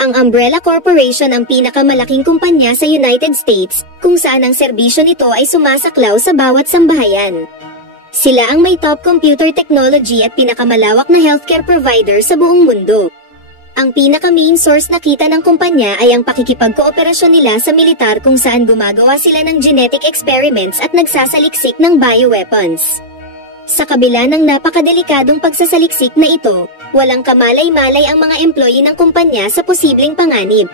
Ang Umbrella Corporation ang pinakamalaking kumpanya sa United States, kung saan ang serbisyo nito ay sumasaklaw sa bawat sambahayan. Sila ang may top computer technology at pinakamalawak na healthcare provider sa buong mundo. Ang pinaka-main source na kita ng kumpanya ay ang pakikipagkooperasyon nila sa militar kung saan gumagawa sila ng genetic experiments at nagsasaliksik ng bioweapons. Sa kabila ng napakadelikadong pagsasaliksik na ito, walang kamalay-malay ang mga employee ng kumpanya sa posibleng panganib.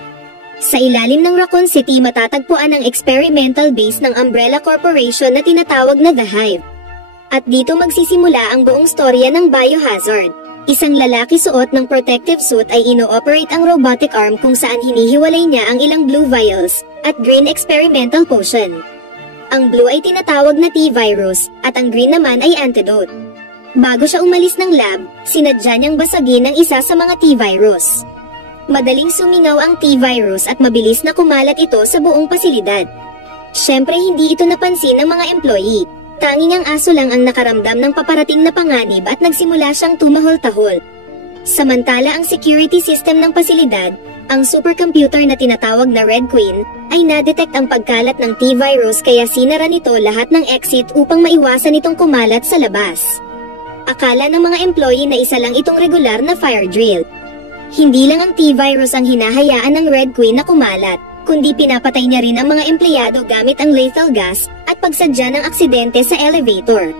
Sa ilalim ng Raccoon City matatagpuan ang experimental base ng Umbrella Corporation na tinatawag na The Hive. At dito magsisimula ang buong storya ng Biohazard. Isang lalaki suot ng protective suit ay ino-operate ang robotic arm kung saan hinihiwalay niya ang ilang blue vials at green experimental potion. Ang blue ay tinatawag na T-virus at ang green naman ay antidote. Bago siya umalis ng lab, sinadya niyang basagin ang isa sa mga T-virus. Madaling sumingaw ang T-virus at mabilis na kumalat ito sa buong pasilidad. Siyempre hindi ito napansin ng mga employee. Tanging ang aso lang ang nakaramdam ng paparating na panganib at nagsimula siyang tumahol-tahol. Samantala ang security system ng pasilidad, ang supercomputer na tinatawag na Red Queen, ay na-detect ang pagkalat ng T-virus kaya sinara nito lahat ng exit upang maiwasan itong kumalat sa labas. Akala ng mga employee na isa lang itong regular na fire drill. Hindi lang ang T-virus ang hinahayaan ng Red Queen na kumalat, kundi pinapatay niya rin ang mga empleyado gamit ang lethal gas at pagsadya ng aksidente sa elevator.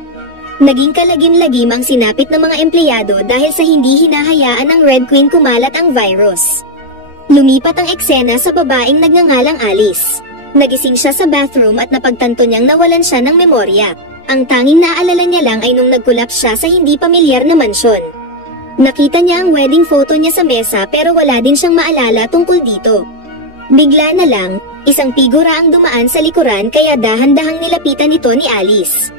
Naging kalagim-lagim ang sinapit ng mga empleyado dahil sa hindi hinahayaan ng Red Queen kumalat ang virus. Lumipat ang eksena sa babaeng nagngangalang Alice. Nagising siya sa bathroom at napagtanto niyang nawalan siya ng memorya. Ang tanging naaalala niya lang ay nung nag-collapse siya sa hindi pamilyar na mansyon. Nakita niya ang wedding photo niya sa mesa pero wala din siyang maalala tungkol dito. Bigla na lang, isang figura ang dumaan sa likuran kaya dahan-dahang nilapitan ito ni Alice.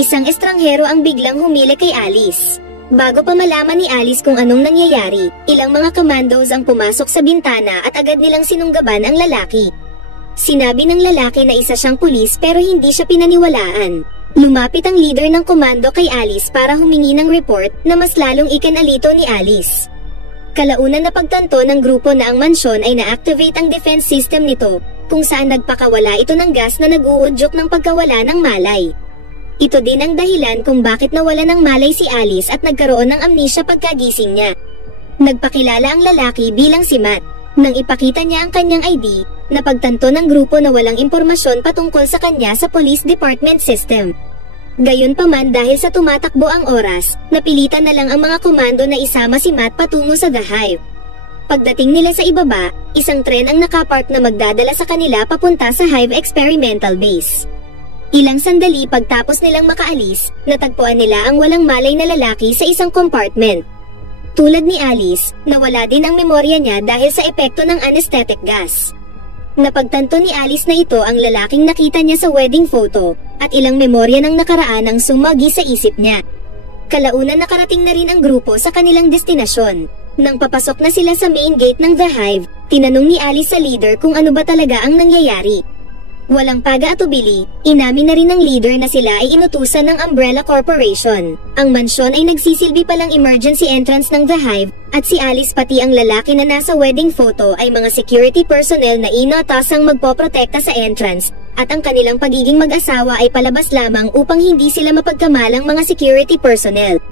Isang estranghero ang biglang humili kay Alice. Bago pa malaman ni Alice kung anong nangyayari, ilang mga commandos ang pumasok sa bintana at agad nilang sinunggaban ang lalaki. Sinabi ng lalaki na isa siyang pulis pero hindi siya pinaniwalaan. Lumapit ang leader ng komando kay Alice para humingi ng report na mas lalong ikinalito ni Alice. Kalaunan napagtanto ng grupo na ang mansyon ay na-activate ang defense system nito, kung saan nagpakawala ito ng gas na nag-uudyok ng pagkawala ng malay. Ito din ang dahilan kung bakit nawala ng malay si Alice at nagkaroon ng amnesia pagkagising niya. Nagpakilala ang lalaki bilang si Matt. Nang ipakita niya ang kanyang ID, napagtanto ng grupo na walang impormasyon patungkol sa kanya sa police department system. Gayunpaman dahil sa tumatakbo ang oras, napilitan na lang ang mga komando na isama si Matt patungo sa The Hive. Pagdating nila sa ibaba, isang tren ang nakapark na magdadala sa kanila papunta sa Hive Experimental Base. Ilang sandali pagtapos nilang makaalis, natagpuan nila ang walang malay na lalaki sa isang compartment. Tulad ni Alice, nawala din ang memorya niya dahil sa epekto ng anesthetic gas. Napagtanto ni Alice na ito ang lalaking nakita niya sa wedding photo, at ilang memorya ng nakaraan ang sumagi sa isip niya. Kalaunan nakarating na rin ang grupo sa kanilang destinasyon. Nang papasok na sila sa main gate ng The Hive, tinanong ni Alice sa leader kung ano ba talaga ang nangyayari. Walang paga-atubili, inamin na rin ng leader na sila ay inutusan ng Umbrella Corporation. Ang mansyon ay nagsisilbi palang emergency entrance ng The Hive, at si Alice pati ang lalaki na nasa wedding photo ay mga security personnel na inatasang magpoprotekta sa entrance, at ang kanilang pagiging mag-asawa ay palabas lamang upang hindi sila mapagkamalang mga security personnel.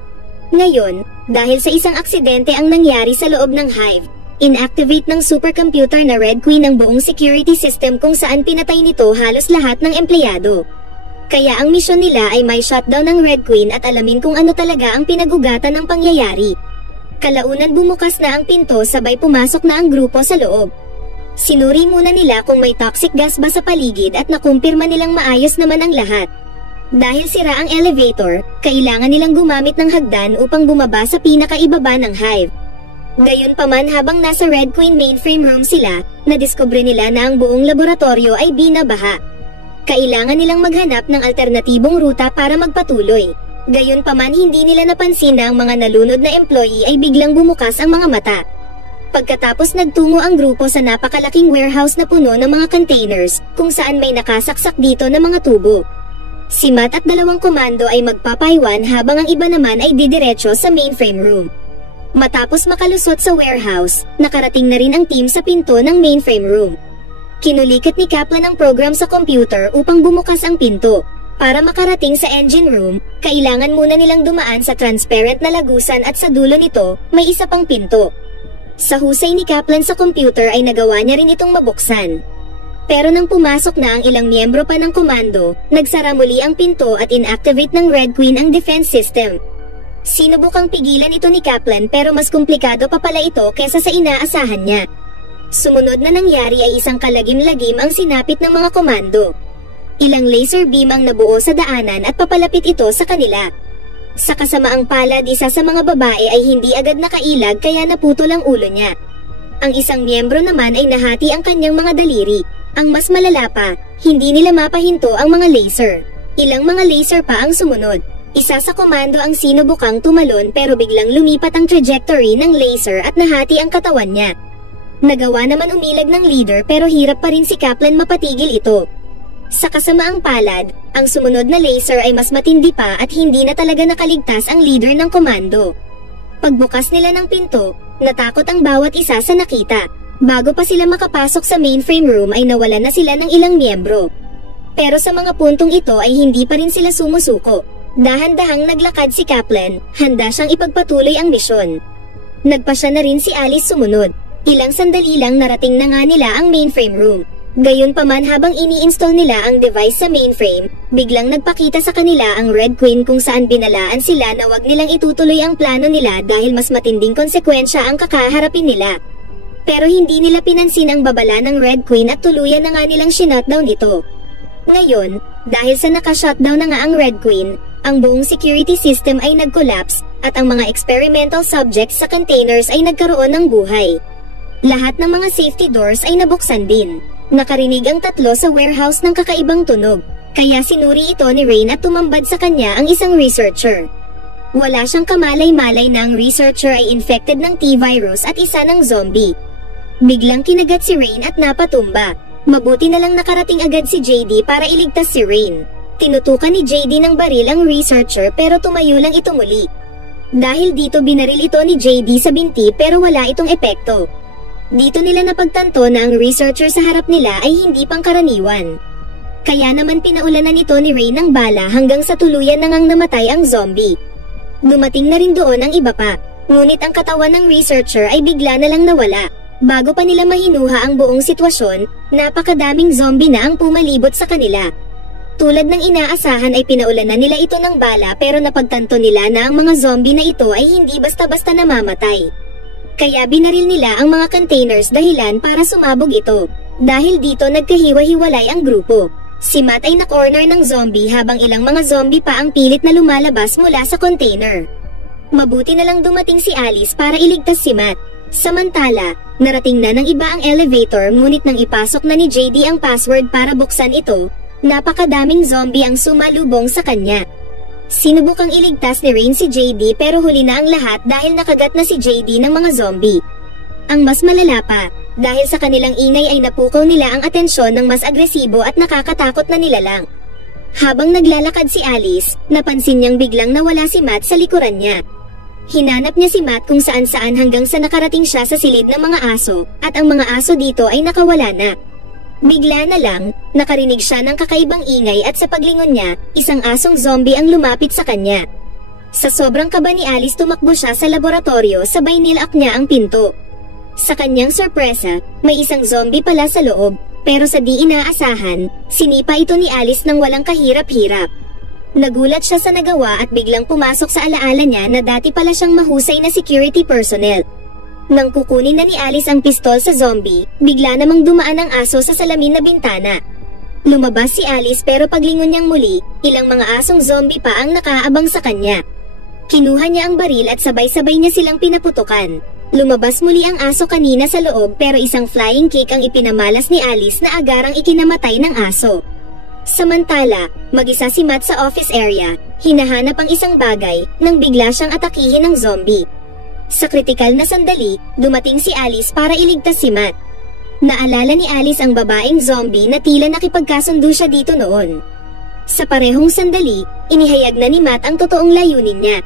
Ngayon, dahil sa isang aksidente ang nangyari sa loob ng Hive, inactivate ng supercomputer na Red Queen ang buong security system kung saan pinatay nito halos lahat ng empleyado. Kaya ang misyon nila ay may shutdown ng Red Queen at alamin kung ano talaga ang pinagugatan ng pangyayari. Kalaunan bumukas na ang pinto sabay pumasok na ang grupo sa loob. Sinuri muna nila kung may toxic gas ba sa paligid at nakumpirma nilang maayos naman ang lahat. Dahil sira ang elevator, kailangan nilang gumamit ng hagdan upang bumaba sa pinakaibaba ng Hive. Gayunpaman habang nasa Red Queen mainframe room sila, nadiskubre nila na ang buong laboratorio ay binabaha. Kailangan nilang maghanap ng alternatibong ruta para magpatuloy. Gayunpaman hindi nila napansin na ang mga nalunod na employee ay biglang bumukas ang mga mata. Pagkatapos nagtungo ang grupo sa napakalaking warehouse na puno ng mga containers, kung saan may nakasaksak dito na mga tubo. Si Matt at dalawang komando ay magpapaiwan habang ang iba naman ay didiretso sa mainframe room. Matapos makalusot sa warehouse, nakarating na rin ang team sa pinto ng mainframe room. Kinulikat ni Kaplan ang program sa computer upang bumukas ang pinto. Para makarating sa engine room, kailangan muna nilang dumaan sa transparent na lagusan at sa dulo nito, may isa pang pinto. Sa husay ni Kaplan sa computer ay nagawa niya rin itong mabuksan. Pero nang pumasok na ang ilang miyembro pa ng komando, nagsara muli ang pinto at inactivate ng Red Queen ang defense system. Sinubukang pigilan ito ni Kaplan pero mas komplikado pa pala ito kesa sa inaasahan niya. Sumunod na nangyari ay isang kalagim-lagim ang sinapit ng mga komando. Ilang laser beam ang nabuo sa daanan at papalapit ito sa kanila. Sa kasamaang palad, isa sa mga babae ay hindi agad nakailag kaya naputol ang ulo niya. Ang isang miyembro naman ay nahati ang kanyang mga daliri. Ang mas malala pa, hindi nila mapahinto ang mga laser. Ilang mga laser pa ang sumunod. Isa sa komando ang sinubukang tumalon pero biglang lumipat ang trajectory ng laser at nahati ang katawan niya. Nagawa naman umilag ng leader pero hirap pa rin si Kaplan mapatigil ito. Sa kasamaang palad, ang sumunod na laser ay mas matindi pa at hindi na talaga nakaligtas ang leader ng komando. Pagbukas nila ng pinto, natakot ang bawat isa sa nakita. Bago pa sila makapasok sa mainframe room ay nawala na sila ng ilang miyembro. Pero sa mga puntong ito ay hindi pa rin sila sumusuko. Dahan-dahang naglakad si Kaplan, handa siyang ipagpatuloy ang misyon. Nagpasya na rin si Alice sumunod. Ilang sandali lang narating na nga nila ang mainframe room. Gayunpaman habang ini-install nila ang device sa mainframe, biglang nagpakita sa kanila ang Red Queen kung saan binalaan sila na wag nilang itutuloy ang plano nila dahil mas matinding konsekwensya ang kakaharapin nila. Pero hindi nila pinansin ang babala ng Red Queen at tuluyan na nga nilang shutdown ito. Ngayon, dahil sa naka-shutdown na nga ang Red Queen, ang buong security system ay nag-collapse at ang mga experimental subjects sa containers ay nagkaroon ng buhay. Lahat ng mga safety doors ay nabuksan din. Nakarinig ang tatlo sa warehouse ng kakaibang tunog, kaya sinuri ito ni Rain at tumambad sa kanya ang isang researcher. Wala siyang kamalay-malay na ang researcher ay infected ng T-virus at isa ng zombie. Biglang kinagat si Rain at napatumba. Mabuti na lang nakarating agad si JD para iligtas si Rain. Tinutukan ni JD ng baril ang researcher pero tumayo lang ito muli. Dahil dito binaril ito ni JD sa binti pero wala itong epekto. Dito nila napagtanto na ang researcher sa harap nila ay hindi pangkaraniwan. Kaya naman pinaulanan ito ni Rain ng bala hanggang sa tuluyan na ngang namatay ang zombie. Dumating na rin doon ang iba pa, ngunit ang katawan ng researcher ay bigla na lang nawala. Bago pa nila mahinuha ang buong sitwasyon, napakadaming zombie na ang pumalibot sa kanila. Tulad ng inaasahan ay pinaulanan nila ito ng bala pero napagtanto nila na ang mga zombie na ito ay hindi basta-basta namamatay. Kaya binaril nila ang mga containers dahilan para sumabog ito. Dahil dito nagkahiwa-hiwalay ang grupo. Si Matt ay na-corner ng zombie habang ilang mga zombie pa ang pilit na lumalabas mula sa container. Mabuti na lang dumating si Alice para iligtas si Matt. Samantala, narating na ng iba ang elevator ngunit nang ipasok na ni JD ang password para buksan ito, napakadaming zombie ang sumalubong sa kanya. Sinubukang iligtas ni Rain si JD pero huli na ang lahat dahil nakagat na si JD ng mga zombie. Ang mas malala pa, dahil sa kanilang ingay ay napukaw nila ang atensyon ng mas agresibo at nakakatakot na nilalang. Habang naglalakad si Alice, napansin niyang biglang nawala si Matt sa likuran niya. Hinanap niya si Matt kung saan-saan hanggang sa nakarating siya sa silid ng mga aso at ang mga aso dito ay nakawala na. Bigla na lang, nakarinig siya ng kakaibang ingay at sa paglingon niya, isang asong zombie ang lumapit sa kanya. Sa sobrang kaba ni Alice tumakbo siya sa laboratorio sabay nilak niya ang pinto. Sa kanyang sorpresa, may isang zombie pala sa loob, pero sa di inaasahan, sinipa ito ni Alice ng walang kahirap-hirap. Nagulat siya sa nagawa at biglang pumasok sa alaala niya na dati pala siyang mahusay na security personnel. Nang kukunin na ni Alice ang pistol sa zombie, bigla namang dumaan ang aso sa salamin na bintana. Lumabas si Alice pero paglingon niyang muli, ilang mga asong zombie pa ang nakaabang sa kanya. Kinuha niya ang baril at sabay-sabay niya silang pinaputukan. Lumabas muli ang aso kanina sa loob pero isang flying kick ang ipinamalas ni Alice na agarang ikinamatay ng aso. Samantala, mag-isa si Matt sa office area, hinahanap ang isang bagay nang bigla siyang atakihin ng zombie. Sa kritikal na sandali, dumating si Alice para iligtas si Matt. Naalala ni Alice ang babaeng zombie na tila nakipagkasundo siya dito noon. Sa parehong sandali, inihayag na ni Matt ang totoong layunin niya.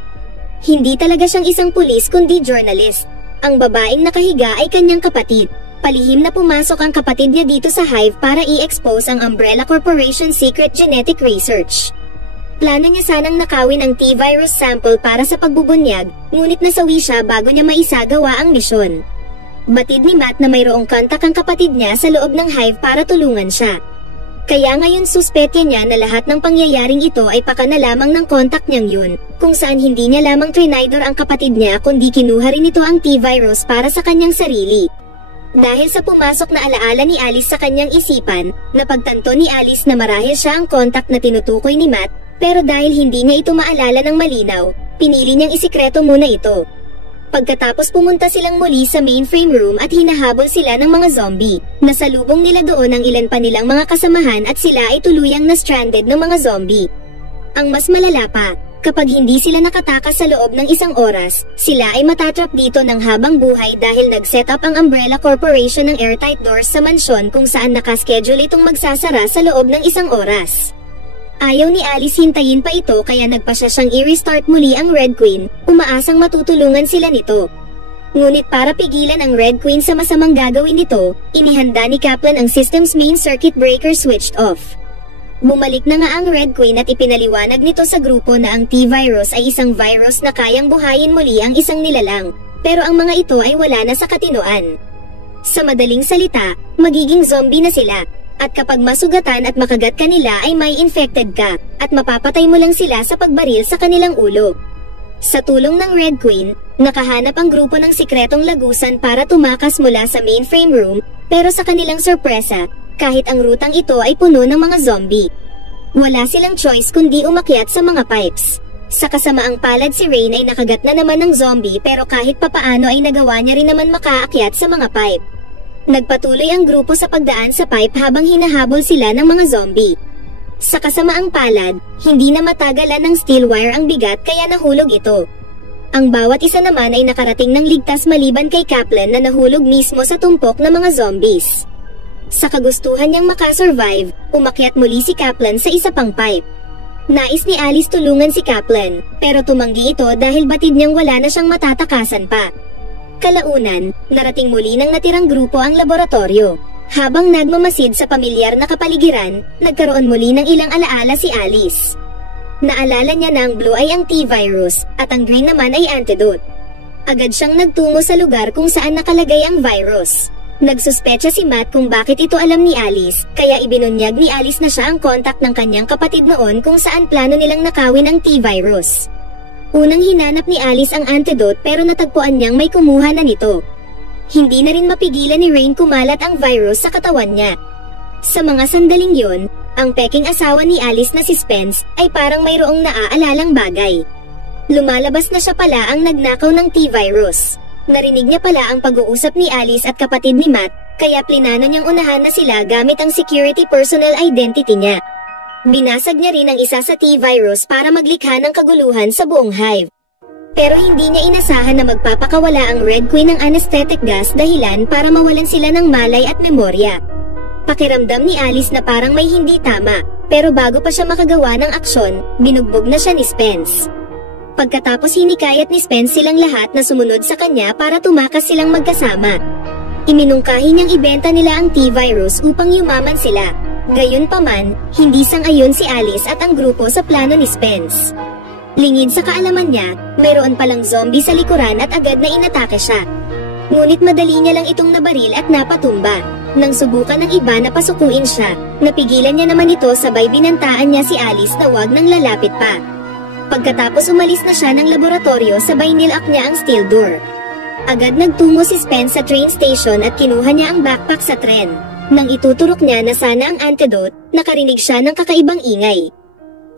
Hindi talaga siyang isang pulis kundi journalist. Ang babaeng nakahiga ay kanyang kapatid. Palihim na pumasok ang kapatid niya dito sa Hive para i-expose ang Umbrella Corporation secret genetic research. Plano niya sanang nakawin ang T-virus sample para sa pagbubunyag, ngunit nasawi siya bago niya maisagawa ang misyon. Batid ni Matt na mayroong kontak ang kapatid niya sa loob ng Hive para tulungan siya. Kaya ngayon suspetya niya na lahat ng pangyayaring ito ay paka na lamang ng kontak niyang yun, kung saan hindi niya lamang trinaydor ang kapatid niya kundi kinuha rin ito ang T-virus para sa kanyang sarili. Dahil sa pumasok na alaala ni Alice sa kanyang isipan, napagtanto ni Alice na marahil siya ang kontak na tinutukoy ni Matt, pero dahil hindi niya ito maalala ng malinaw, pinili niyang isikreto muna ito. Pagkatapos pumunta silang muli sa mainframe room at hinahabol sila ng mga zombie. Nasalubong nila doon ang ilan pa nilang mga kasamahan at sila ay tuluyang na-stranded ng mga zombie. Ang mas malala pa, kapag hindi sila nakatakas sa loob ng isang oras, sila ay matatrap dito ng habang buhay dahil nag-set up ang Umbrella Corporation ng airtight doors sa mansyon kung saan nakaschedule itong magsasara sa loob ng isang oras. Ayaw ni Alice hintayin pa ito kaya nagpasya siyang i-restart muli ang Red Queen, umaasang matutulungan sila nito. Ngunit para pigilan ang Red Queen sa masamang gagawin nito, inihanda ni Kaplan ang system's main circuit breaker switched off. Bumalik na nga ang Red Queen at ipinaliwanag nito sa grupo na ang T-virus ay isang virus na kayang buhayin muli ang isang nilalang, pero ang mga ito ay wala na sa katinoan. Sa madaling salita, magiging zombie na sila. At kapag masugatan at makagat kanila ay may infected ka, at mapapatay mo lang sila sa pagbaril sa kanilang ulo. Sa tulong ng Red Queen, nakahanap ang grupo ng sikretong lagusan para tumakas mula sa mainframe room, pero sa kanilang sorpresa, kahit ang rutang ito ay puno ng mga zombie. Wala silang choice kundi umakyat sa mga pipes. Sa kasamaang palad si Rain ay nakagat na naman ng zombie pero kahit papaano ay nagawa niya rin naman makaakyat sa mga pipe. Nagpatuloy ang grupo sa pagdaan sa pipe habang hinahabol sila ng mga zombie. Sa kasamaang palad, hindi na matagalan ng steel wire ang bigat kaya nahulog ito. Ang bawat isa naman ay nakarating ng ligtas maliban kay Kaplan na nahulog mismo sa tumpok ng mga zombies. Sa kagustuhan niyang makasurvive, umakyat muli si Kaplan sa isa pang pipe. Nais ni Alice tulungan si Kaplan, pero tumanggi ito dahil batid niyang wala na siyang matatakasan pa. Kalaunan, narating muli ng natirang grupo ang laboratorio. Habang nagmamasid sa pamilyar na kapaligiran, nagkaroon muli ng ilang alaala si Alice. Naalala niya na ang blue ay ang T-virus, at ang green naman ay antidote. Agad siyang nagtungo sa lugar kung saan nakalagay ang virus. Nagsuspecha si Matt kung bakit ito alam ni Alice, kaya ibinunyag ni Alice na siya ang kontak ng kanyang kapatid noon kung saan plano nilang nakawin ang T-virus. Unang hinanap ni Alice ang antidote pero natagpuan niyang may kumuha na nito. Hindi na rin mapigilan ni Rain kumalat ang virus sa katawan niya. Sa mga sandaling yon, ang peking asawa ni Alice na si Spence ay parang mayroong naaalalang bagay. Lumalabas na siya pala ang nagnakaw ng T-virus. Narinig niya pala ang pag-uusap ni Alice at kapatid ni Matt, kaya plinano niyang unahan na sila gamit ang security personnel identity niya. Binasag niya rin ang isa sa T-virus para maglikha ng kaguluhan sa buong Hive. Pero hindi niya inasahan na magpapakawala ang Red Queen ng anesthetic gas dahilan para mawalan sila ng malay at memorya. Pakiramdam ni Alice na parang may hindi tama, pero bago pa siya makagawa ng aksyon, binugbog na siya ni Spence. Pagkatapos hinikayat ni Spence silang lahat na sumunod sa kanya para tumakas silang magkasama. Iminungkahi niyang ibenta nila ang T-virus upang yumaman sila. Gayunpaman, hindi sang-ayon si Alice at ang grupo sa plano ni Spence. Lingid sa kaalaman niya, mayroon palang zombie sa likuran at agad na inatake siya. Ngunit madali niya lang itong nabaril at napatumba. Nang subukan ng iba na pasukuin siya, napigilan niya naman ito sabay binantaan niya si Alice na wag nang lalapit pa. Pagkatapos umalis na siya ng laboratorio sabay nilak niya ang steel door. Agad nagtungo si Spence sa train station at kinuha niya ang backpack sa tren. Nang ituturok niya na sana ang antidote, nakarinig siya ng kakaibang ingay.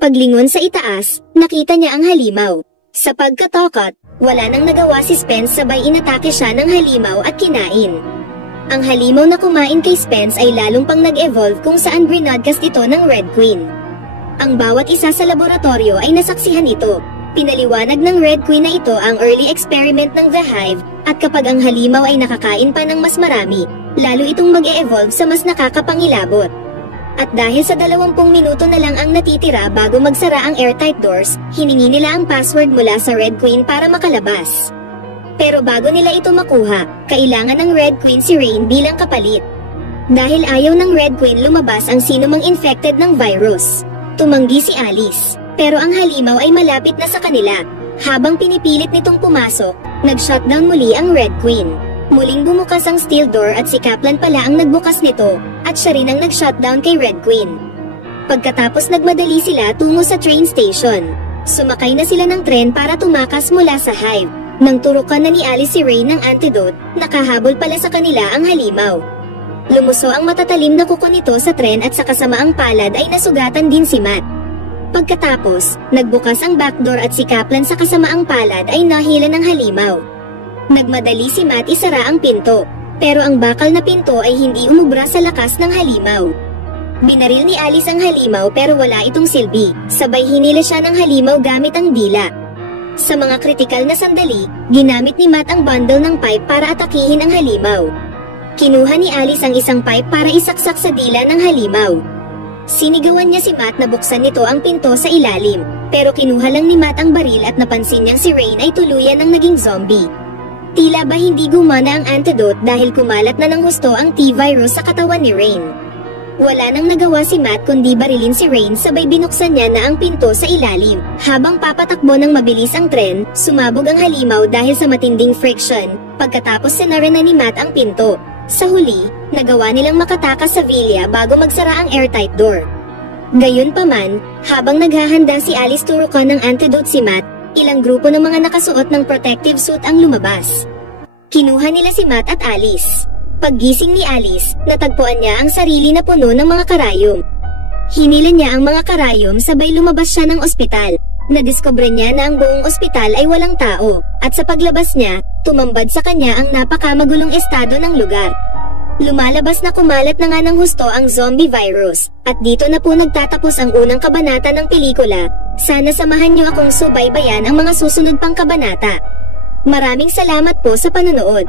Paglingon sa itaas, nakita niya ang halimaw. Sa pagkatokot, wala nang nagawa si Spence sabay inatake siya ng halimaw at kinain. Ang halimaw na kumain kay Spence ay lalong pang nag-evolve kung saan brinodcast ito ng Red Queen. Ang bawat isa sa laboratorio ay nasaksihan ito. Pinaliwanag ng Red Queen na ito ang early experiment ng The Hive, at kapag ang halimaw ay nakakain pa ng mas marami, lalo itong mag-e-evolve sa mas nakakapangilabot. At dahil sa 20 minuto na lang ang natitira bago magsara ang airtight doors, hiningi nila ang password mula sa Red Queen para makalabas. Pero bago nila ito makuha, kailangan ng Red Queen si Rain bilang kapalit. Dahil ayaw ng Red Queen lumabas ang sinumang infected ng virus. Tumanggi si Alice, pero ang halimaw ay malapit na sa kanila. Habang pinipilit nitong pumasok, nag-shutdown muli ang Red Queen. Muling bumukas ang steel door at si Kaplan pala ang nagbukas nito, at siya rin ang nag-shutdown kay Red Queen. Pagkatapos nagmadali sila tungo sa train station. Sumakay na sila ng tren para tumakas mula sa Hive. Nang turukan na ni Alice si Rain ng antidote, nakahabol pala sa kanila ang halimaw. Lumuso ang matatalim na kuko nito sa tren at sa kasamaang palad ay nasugatan din si Matt. Pagkatapos, nagbukas ang backdoor at si Kaplan sa kasamaang palad ay nahila ng halimaw. Nagmadali si Matt isara ang pinto, pero ang bakal na pinto ay hindi umubra sa lakas ng halimaw. Binaril ni Alice ang halimaw pero wala itong silbi, sabay hinila siya ng halimaw gamit ang dila. Sa mga kritikal na sandali, ginamit ni Matt ang bundle ng pipe para atakihin ang halimaw. Kinuha ni Alice ang isang pipe para isaksak sa dila ng halimaw. Sinigawan niya si Matt na buksan nito ang pinto sa ilalim, pero kinuha lang ni Matt ang baril at napansin niyang si Rain ay tuluyan ng naging zombie. Tila ba hindi gumana ang antidote dahil kumalat na ng husto ang T-virus sa katawan ni Rain. Wala nang nagawa si Matt kundi barilin si Rain sabay binuksan niya na ang pinto sa ilalim. Habang papatakbo ng mabilis ang tren, sumabog ang halimaw dahil sa matinding friction, pagkatapos sinara na ni Matt ang pinto. Sa huli, nagawa nilang makatakas sa villa bago magsara ang airtight door. Gayunpaman, habang naghahanda si Alice turukan ng antidote si Matt, ilang grupo ng mga nakasuot ng protective suit ang lumabas. Kinuha nila si Matt at Alice. Paggising ni Alice, natagpuan niya ang sarili na puno ng mga karayom. Hinila niya ang mga karayom sabay lumabas siya ng ospital. Nadiskubre niya na ang buong ospital ay walang tao, at sa paglabas niya, tumambad sa kanya ang napakamagulong estado ng lugar. Lumalabas na kumalat na nga ng husto ang zombie virus, at dito na po nagtatapos ang unang kabanata ng pelikula. Sana samahan niyo akong subaybayan ang mga susunod pang kabanata. Maraming salamat po sa panonood.